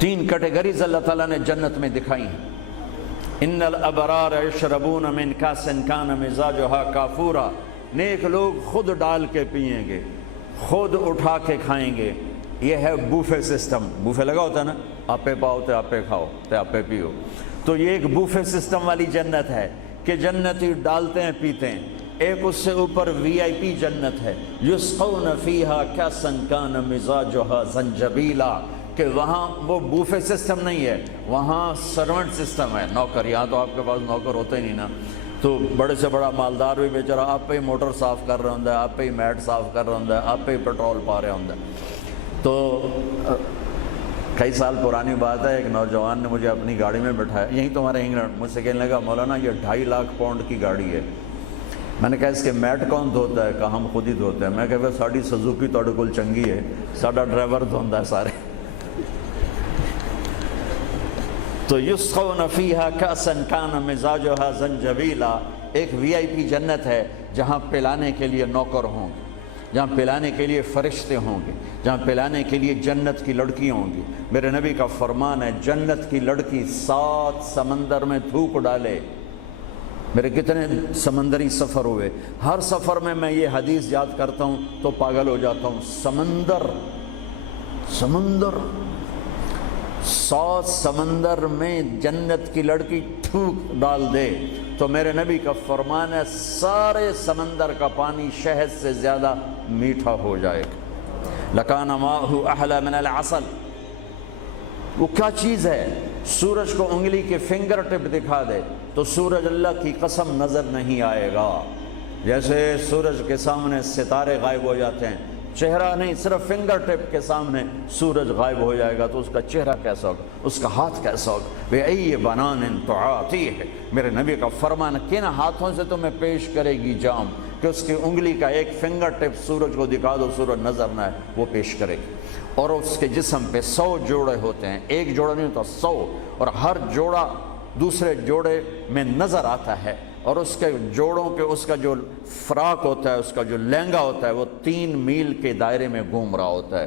تین کیٹیگریز اللہ تعالیٰ نے جنت میں دکھائی ہیں۔ ان الابرار یشربون من کاس کان مزاجھا کافورا، نیک لوگ خود ڈال کے پئیں گے، خود اٹھا کے کھائیں گے۔ یہ ہے بوفے سسٹم، بوفے لگا ہوتا ہے نا، آپے پاؤ تے آپے کھاؤ تے آپے پیو، تو یہ ایک بوفے سسٹم والی جنت ہے کہ جنتی ڈالتے ہیں پیتے ہیں۔ ایک اس سے اوپر وی آئی پی جنت ہے، یسقون فیہا کاسا کان مزاجھا زنجبیلا، کہ وہاں وہ بوفے سسٹم نہیں ہے، وہاں سرونٹ سسٹم ہے، نوکر۔ یہاں تو آپ کے پاس نوکر ہوتے ہی نہیں نا، تو بڑے سے بڑا مالدار بھی بیچارہ آپ پہ ہی موٹر صاف کر رہا ہوں، آپ پہ ہی میٹ صاف کر رہا ہوں، آپ پہ ہی پیٹرول پا رہا ہوں۔ تو کئی سال پرانی بات ہے، ایک نوجوان نے مجھے اپنی گاڑی میں بٹھایا، یہیں تمہارے انگلینڈ، مجھ سے کہنے لگا مولانا یہ 2.5 لاکھ پاؤنڈ کی گاڑی ہے۔ میں نے کہا اس کے میٹ کون دھوتا ہے؟ کہا ہم خود ہی دھوتے ہیں۔ میں کہا ساڑی سزوکی تھوڑے کول چنگی ہے، ساڈا ڈرائیور دھوندا ہے سارے۔ تو یسقون فیہا کاسا کان مزاجھا زنجبیلا، ایک وی آئی پی جنت ہے جہاں پلانے کے لیے نوکر ہوں گے، جہاں پلانے کے لیے فرشتے ہوں گے، جہاں پلانے کے لیے جنت کی لڑکی ہوں گی۔ میرے نبی کا فرمان ہے جنت کی لڑکی 7 سمندر میں تھوک ڈالے۔ میرے کتنے سمندری سفر ہوئے، ہر سفر میں میں یہ حدیث یاد کرتا ہوں تو پاگل ہو جاتا ہوں۔ سمندر 100 سمندر میں جنت کی لڑکی تھوک ڈال دے تو میرے نبی کا فرمان ہے سارے سمندر کا پانی شہد سے زیادہ میٹھا ہو جائے گا۔ لکان ماءہ احلی من العسل، وہ کیا چیز ہے؟ سورج کو انگلی کے فنگر ٹپ دکھا دے تو سورج اللہ کی قسم نظر نہیں آئے گا، جیسے سورج کے سامنے ستارے غائب ہو جاتے ہیں، چہرہ نہیں، صرف فنگر ٹپ کے سامنے سورج غائب ہو جائے گا تو اس کا چہرہ کیسا ہوگا، اس کا ہاتھ کیسا ہوگا؟ بِأَيِّ بَنَانٍ تُعَاطِيهِ، میرے نبی کا فرمان، کن ہاتھوں سے تمہیں پیش کرے گی جام کہ اس کی انگلی کا ایک فنگر ٹپ سورج کو دکھا دو، سورج نظر نہ آئے، وہ پیش کرے گی۔ اور اس کے جسم پہ 100 جوڑے ہوتے ہیں، ایک جوڑا نہیں ہوتا، 100، اور ہر جوڑا دوسرے جوڑے میں نظر آتا ہے، اور اس کے جوڑوں کے اس کا جو فراق ہوتا ہے، اس کا جو لہنگا ہوتا ہے، وہ 3 میل کے دائرے میں گھوم رہا ہوتا ہے،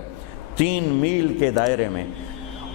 3 میل کے دائرے میں۔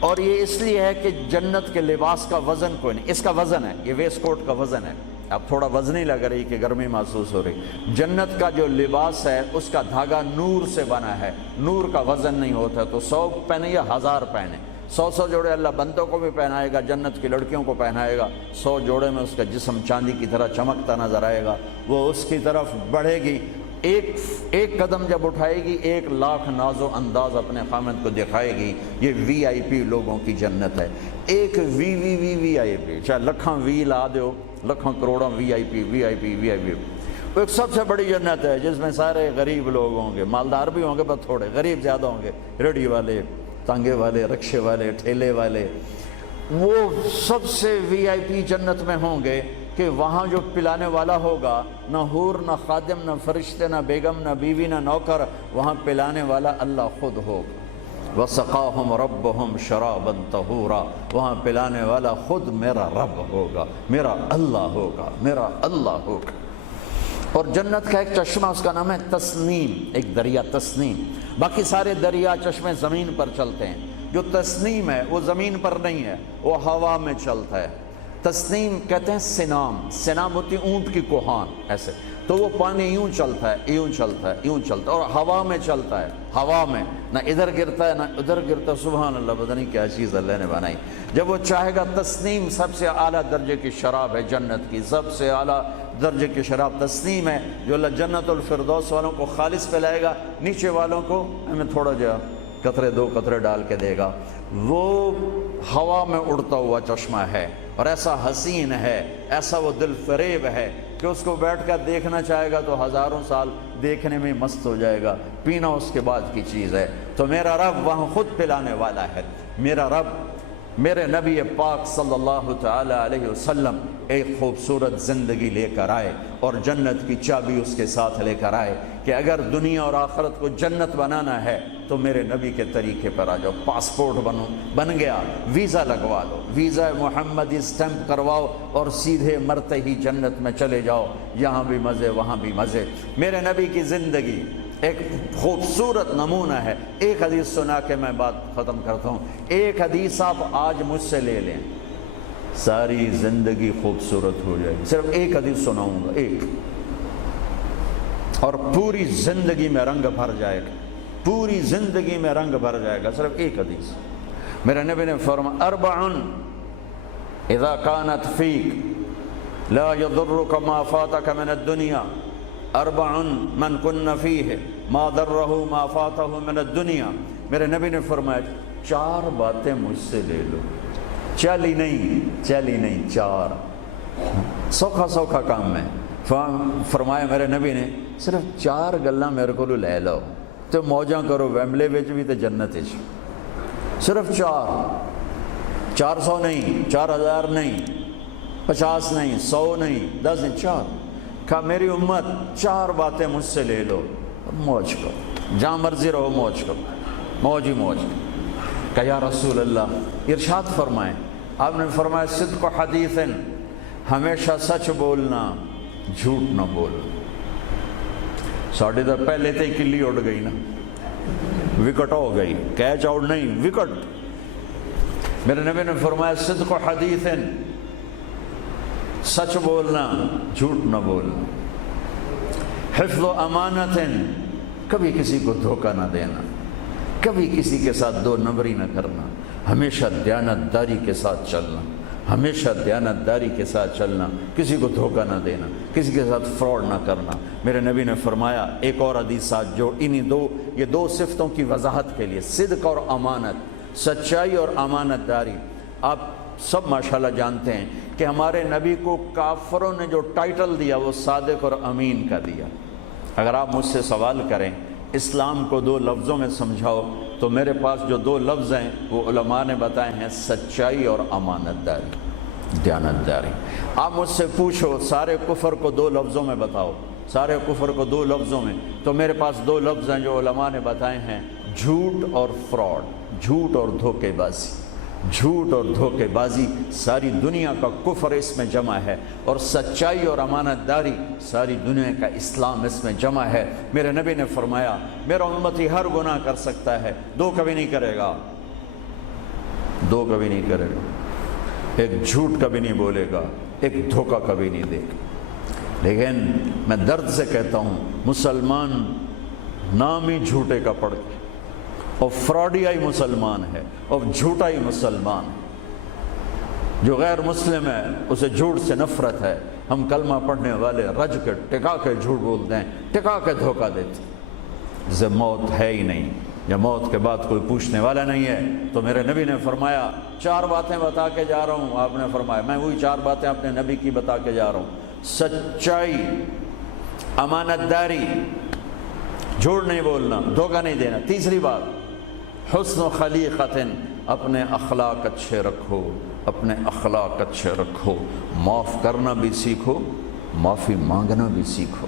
اور یہ اس لیے ہے کہ جنت کے لباس کا وزن کوئی نہیں، اس کا وزن ہے، یہ ویسٹ کوٹ کا وزن ہے، اب تھوڑا وزنی لگ رہی کہ گرمی محسوس ہو رہی۔ جنت کا جو لباس ہے اس کا دھاگا نور سے بنا ہے، نور کا وزن نہیں ہوتا، تو 100 پہنے یا 1000 پہنے، 100 جوڑے اللہ بندوں کو بھی پہنائے گا، جنت کی لڑکیوں کو پہنائے گا، 100 جوڑے میں اس کا جسم چاندی کی طرح چمکتا نظر آئے گا، وہ اس کی طرف بڑھے گی، ایک قدم جب اٹھائے گی 1 لاکھ ناز و انداز اپنے خامد کو دکھائے گی۔ یہ وی آئی پی لوگوں کی جنت ہے، ایک وی آئی پی، چاہے لکھاں وی لا دیو، لکھاں کروڑاں وی آئی پی۔ وہ ایک سب سے بڑی جنت ہے جس میں سارے غریب لوگ ہوں گے، مالدار بھی ہوں گے بس تھوڑے، غریب زیادہ ہوں گے، ریڑھی والے، تانگے والے، رکشے والے، ٹھیلے والے، وہ سب سے وی آئی پی جنت میں ہوں گے کہ وہاں جو پلانے والا ہوگا، نہ حور، نہ خادم، نہ فرشتے، نہ بیگم، نہ بیوی، نہ نوکر، وہاں پلانے والا اللہ خود ہوگا۔ وَسَقَاهُمْ رَبُّهُمْ شَرَابًا طَهُورًا، وہاں پلانے والا خود میرا رب ہوگا، میرا اللہ ہوگا، میرا اللہ ہوگا۔ اور جنت کا ایک چشمہ، اس کا نام ہے تسنیم، ایک دریا تسنیم۔ باقی سارے دریا چشمے زمین پر چلتے ہیں، جو تسنیم ہے وہ زمین پر نہیں ہے، وہ ہوا میں چلتا ہے۔ تسنیم کہتے ہیں سنام ہوتی اونٹ کی کوہان، ایسے تو وہ پانی یوں چلتا ہے، یوں چلتا ہے، یوں چلتا ہے، اور ہوا میں چلتا ہے، ہوا میں نہ ادھر گرتا ہے نہ ادھر گرتا ہے۔ سبحان اللہ، پتہ نہیں کیا چیز اللہ نے بنائی۔ جب وہ چاہے گا، تسنیم سب سے اعلیٰ درجے کی شراب ہے جنت کی، سب سے اعلیٰ درجے کی شراب تسنیم ہے، جو اللہ جنت الفردوس والوں کو خالص پلائے گا، نیچے والوں کو ہمیں تھوڑا جا قطرے 2 قطرے ڈال کے دے گا۔ وہ ہوا میں اڑتا ہوا چشمہ ہے، اور ایسا حسین ہے، ایسا وہ دل فریب ہے کہ اس کو بیٹھ کر دیکھنا چاہے گا تو ہزاروں سال دیکھنے میں مست ہو جائے گا، پینا اس کے بعد کی چیز ہے۔ تو میرا رب وہاں خود پلانے والا ہے، میرا رب میرے نبی پاک صلی اللہ تعالی علیہ وسلم ایک خوبصورت زندگی لے کر آئے، اور جنت کی چابی اس کے ساتھ لے کر آئے کہ اگر دنیا اور آخرت کو جنت بنانا ہے تو میرے نبی کے طریقے پر آ جاؤ۔ پاسپورٹ بن گیا، ویزا لگوا لو، ویزا محمدی سٹیمپ کرواؤ اور سیدھے مرتے ہی جنت میں چلے جاؤ، یہاں بھی مزے وہاں بھی مزے۔ میرے نبی کی زندگی ایک خوبصورت نمونہ ہے. ایک حدیث سنا کے میں بات ختم کرتا ہوں. ایک حدیث آپ آج مجھ سے لے لیں، ساری زندگی خوبصورت ہو جائے گی. صرف ایک حدیث سناؤں گا، ایک، اور پوری زندگی میں رنگ بھر جائے گا، پوری زندگی میں رنگ بھر جائے گا. صرف ایک حدیث. میرے نبی نے فرمایا اربع اذا كانت فيك لا يضرك ما فاتك من الدنيا اربع من كن فيه ما ضره ما فاته من الدنيا. میرے نبی نے فرمایا 4 باتیں مجھ سے لے لو. چلی نہیں 4 سوکھا کام ہے. فرمایا میرے نبی نے صرف 4 گلاں میرے کو لے لو تو موجاں کرو ویمبلے وچ بھی تے جنت وچ. صرف 400 نہیں، 4000 نہیں، 50 نہیں، 100 نہیں، 10 نہیں، 4. کہا میری امت 4 باتیں مجھ سے لے لو، موج کرو، جہاں مرضی رہو موج کرو، موج ہی موج. کہا یا رسول اللہ، ارشاد فرمائیں. آپ نے فرمایا صدق حدیث، ہمیشہ سچ بولنا، جھوٹ نہ بولنا. ساڑھے تو پہلے تے کلی اڑ گئی نا، وکٹ ہو گئی، کیچ آؤٹ نہیں، وکٹ. میرے نبی نے فرمایا صدق حدیث، سچ بولنا، جھوٹ نہ بولنا. حفظ و امانت، کبھی کسی کو دھوکہ نہ دینا، کبھی کسی کے ساتھ 2 نمبری نہ کرنا، ہمیشہ دیانتداری کے ساتھ چلنا، ہمیشہ دیانتداری کے ساتھ چلنا، کسی کو دھوکہ نہ دینا، کسی کے ساتھ فراڈ نہ کرنا. میرے نبی نے فرمایا ایک اور حدیث ساتھ جو یہ دو صفتوں کی وضاحت کے لیے، صدق اور امانت، سچائی اور امانت داری. آپ سب ماشاءاللہ جانتے ہیں کہ ہمارے نبی کو کافروں نے جو ٹائٹل دیا وہ صادق اور امین کا دیا. اگر آپ مجھ سے سوال کریں اسلام کو 2 لفظوں میں سمجھاؤ تو میرے پاس جو 2 لفظ ہیں وہ علماء نے بتائے ہیں، سچائی اور امانت داری، دیانتداری. آپ مجھ سے پوچھو سارے کفر کو 2 لفظوں میں بتاؤ، سارے کفر کو 2 لفظوں میں، تو میرے پاس 2 لفظ ہیں جو علماء نے بتائے ہیں، جھوٹ اور فراڈ، جھوٹ اور دھوکے بازی. جھوٹ اور دھوکے بازی ساری دنیا کا کفر اس میں جمع ہے، اور سچائی اور امانت داری ساری دنیا کا اسلام اس میں جمع ہے. میرے نبی نے فرمایا میرا امتی ہر گناہ کر سکتا ہے، 2 کبھی نہیں کرے گا، 2 کبھی نہیں کرے گا. ایک جھوٹ کبھی نہیں بولے گا، ایک دھوکہ کبھی نہیں دے گا. لیکن میں درد سے کہتا ہوں مسلمان نام ہی جھوٹے کا پڑ کے، اور فراڈیائی مسلمان ہے، اور جھوٹائی مسلمان ہے. جو غیر مسلم ہے اسے جھوٹ سے نفرت ہے. ہم کلمہ پڑھنے والے رج کے ٹکا کے جھوٹ بولتے ہیں، ٹکا کے دھوکہ دیتے ہیں. جسے موت ہے ہی نہیں، یا موت کے بعد کوئی پوچھنے والا نہیں ہے. تو میرے نبی نے فرمایا 4 باتیں بتا کے جا رہا ہوں. آپ نے فرمایا میں وہی 4 باتیں اپنے نبی کی بتا کے جا رہا ہوں. سچائی، امانت داری، جھوٹ نہیں بولنا، دھوکہ نہیں دینا. تیسری بات حسن و خلیقت، اپنے اخلاق اچھے رکھو، اپنے اخلاق اچھے رکھو. معاف کرنا بھی سیکھو، معافی مانگنا بھی سیکھو،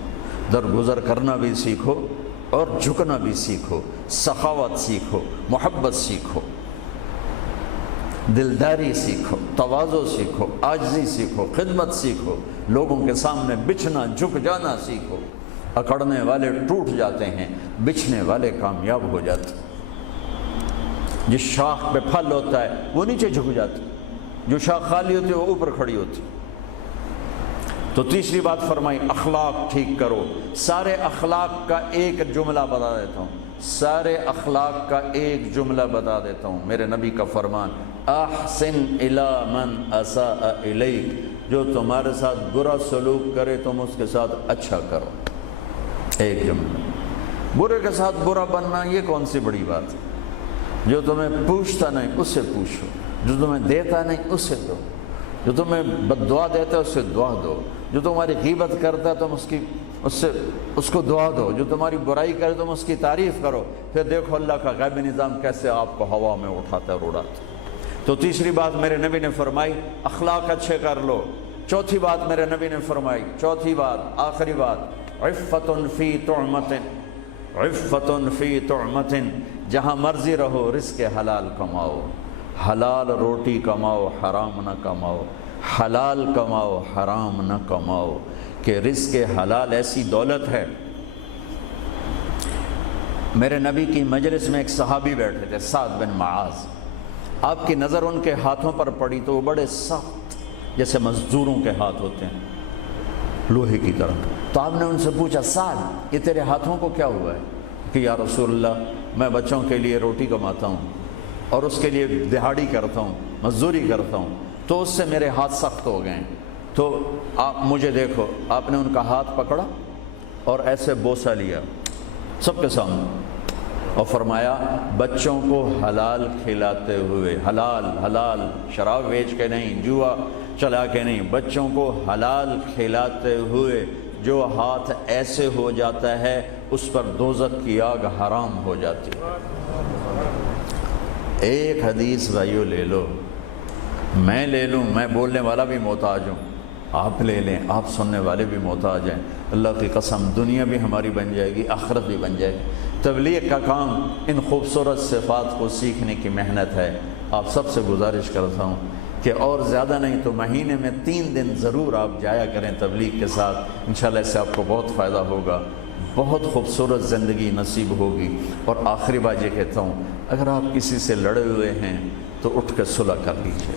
درگزر کرنا بھی سیکھو، اور جھکنا بھی سیکھو. سخاوت سیکھو، محبت سیکھو، دلداری سیکھو، تواضع سیکھو، عاجزی سیکھو، خدمت سیکھو. لوگوں کے سامنے بچھنا، جھک جانا سیکھو. اکڑنے والے ٹوٹ جاتے ہیں، بچھنے والے کامیاب ہو جاتے ہیں. جس شاخ پہ پھل ہوتا ہے وہ نیچے جھک جاتی، جو شاخ خالی ہوتی ہے وہ اوپر کھڑی ہوتی. تو تیسری بات فرمائی اخلاق ٹھیک کرو. سارے اخلاق کا ایک جملہ بتا دیتا ہوں، سارے اخلاق کا ایک جملہ بتا دیتا ہوں. میرے نبی کا فرمان احسن الی من اساء الیک، جو تمہارے ساتھ برا سلوک کرے تم اس کے ساتھ اچھا کرو. ایک جملہ. برے کے ساتھ برا بننا یہ کون سی بڑی بات ہے؟ جو تمہیں پوچھتا نہیں اس سے پوچھو، جو تمہیں دیتا نہیں اس سے دو، جو تمہیں بد دعا دیتا ہے اس سے دعا دو، جو تمہاری غیبت کرتا ہے تم اس کو دعا دو، جو تمہاری برائی کرے تم اس کی تعریف کرو. پھر دیکھو اللہ کا غیبی نظام کیسے آپ کو ہوا میں اٹھاتا ہے اور اڑاتا ہے. تو تیسری بات میرے نبی نے فرمائی اخلاق اچھے کر لو. چوتھی بات میرے نبی نے فرمائی، چوتھی بات آخری بات، عفت فی طعمت، عفت فی طعمت، جہاں مرضی رہو رزق حلال کماؤ، حلال روٹی کماؤ، حرام نہ کماؤ، حلال کماؤ، حرام نہ کماؤ. کہ رزق حلال ایسی دولت ہے میرے نبی کی مجلس میں ایک صحابی بیٹھے تھے، سعد بن معاذ۔ آپ کی نظر ان کے ہاتھوں پر پڑی تو وہ بڑے سخت جیسے مزدوروں کے ہاتھ ہوتے ہیں، لوہے کی طرح۔ تو آپ نے ان سے پوچھا، سعد یہ تیرے ہاتھوں کو کیا ہوا ہے؟ کہ یا رسول اللہ میں بچوں کے لیے روٹی کماتا ہوں اور اس کے لیے دہاڑی کرتا ہوں، مزدوری کرتا ہوں، تو اس سے میرے ہاتھ سخت ہو گئے ہیں، تو آپ مجھے دیکھو۔ آپ نے ان کا ہاتھ پکڑا اور ایسے بوسہ لیا سب کے سامنے اور فرمایا بچوں کو حلال کھلاتے ہوئے، حلال حلال، شراب بیچ کے نہیں، جوا چلا کے نہیں، بچوں کو حلال کھلاتے ہوئے جو ہاتھ ایسے ہو جاتا ہے اس پر دوزخ کی آگ حرام ہو جاتی ہے۔ ایک حدیث بھائیو لے لو، میں لے لوں، میں بولنے والا بھی محتاج ہوں، آپ لے لیں، آپ سننے والے بھی محتاج ہیں۔ اللہ کی قسم دنیا بھی ہماری بن جائے گی، آخرت بھی بن جائے گی۔ تبلیغ کا کام ان خوبصورت صفات کو سیکھنے کی محنت ہے۔ آپ سب سے گزارش کرتا ہوں کہ اور زیادہ نہیں تو مہینے میں 3 دن ضرور آپ جایا کریں تبلیغ کے ساتھ، انشاءاللہ اس سے آپ کو بہت فائدہ ہوگا، بہت خوبصورت زندگی نصیب ہوگی۔ اور آخری بات یہ کہتا ہوں، اگر آپ کسی سے لڑے ہوئے ہیں تو اٹھ کے صلح کر لیجیے۔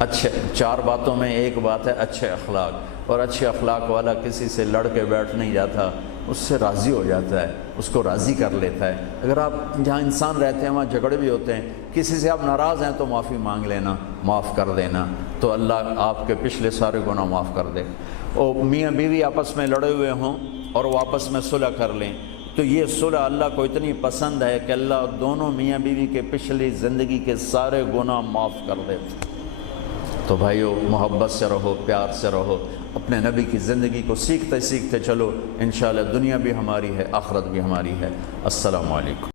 اچھے 4 باتوں میں ایک بات ہے اچھے اخلاق، اور اچھے اخلاق والا کسی سے لڑ کے بیٹھ نہیں جاتا، اس سے راضی ہو جاتا ہے، اس کو راضی کر لیتا ہے۔ اگر آپ جہاں انسان رہتے ہیں وہاں جھگڑے بھی ہوتے ہیں، کسی سے آپ ناراض ہیں تو معافی مانگ لینا، معاف کر دینا، تو اللہ آپ کے پچھلے سارے گناہ معاف کر دے۔ اور میاں بیوی آپس میں لڑے ہوئے ہوں اور وہ آپس میں صلح کر لیں تو یہ صلح اللہ کو اتنی پسند ہے کہ اللہ دونوں میاں بیوی کے پچھلی زندگی کے سارے گناہ معاف کر دیتے۔ تو بھائیو محبت سے رہو، پیار سے رہو، اپنے نبی کی زندگی کو سیکھتے سیکھتے چلو، انشاءاللہ دنیا بھی ہماری ہے، آخرت بھی ہماری ہے۔ السلام علیکم۔